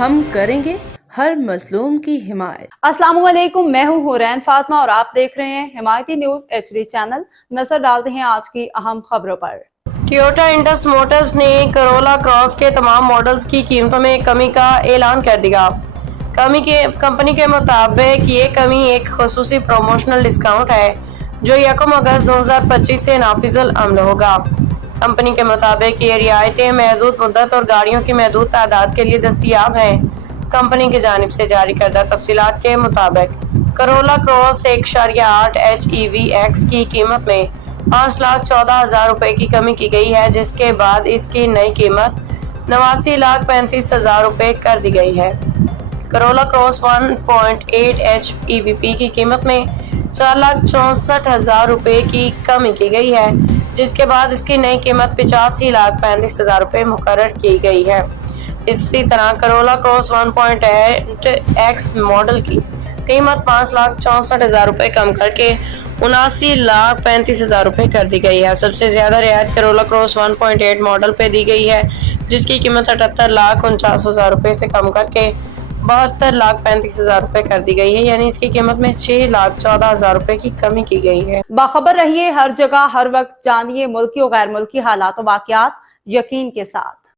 ہم کریں گے ہر مظلوم کی حمایت۔ السلام علیکم، میں ہوں حورین فاطمہ اور آپ دیکھ رہے ہیں حمایتی نیوز HD چینل۔ نظر ڈالتے ہیں آج کی اہم خبروں پر۔ ٹویوٹا انڈس موٹرز نے کرولا کراس کے تمام ماڈلز کی قیمتوں میں کمی کا اعلان کر دیا۔ کمپنی کے مطابق یہ کمی ایک خصوصی پروموشنل ڈسکاؤنٹ ہے جو 1 اگست 2025 سے نافذ العمل ہوگا۔ کمپنی کے مطابق یہ رعایتیں محدود مدت اور گاڑیوں کی محدود تعداد کے لیے دستیاب ہیں۔ کمپنی کی جانب سے جاری کردہ تفصیلات کے مطابق کرولا کراس 1.8 HEVX کی قیمت میں 5,14,000 روپے کی کمی کی گئی ہے، جس کے بعد اس کی نئی قیمت 89,35,000 روپے کر دی گئی ہے۔ کرولا کراس 1.8 HEVP کی قیمت میں 4,64,000 روپے کی کمی کی گئی ہے، جس کے بعد اس کی نئی قیمت 85,35,000 روپے مقرر کی گئی ہے۔ اسی طرح کرولا کراس 1.8 X ماڈل کی قیمت 5,64,000 روپے کم کر کے 79,35,000 روپے کر دی گئی ہے۔ سب سے زیادہ رعایت کرولا کراس 1.8 ماڈل پہ دی گئی ہے، جس کی قیمت 78,49,000 روپے سے کم کر کے 72,35,000 روپے کر دی گئی ہے، یعنی اس کی قیمت میں 6,14,000 روپے کی کمی کی گئی ہے۔ باخبر رہیے ہر جگہ ہر وقت، جانیے ملکی و غیر ملکی حالات و واقعات یقین کے ساتھ۔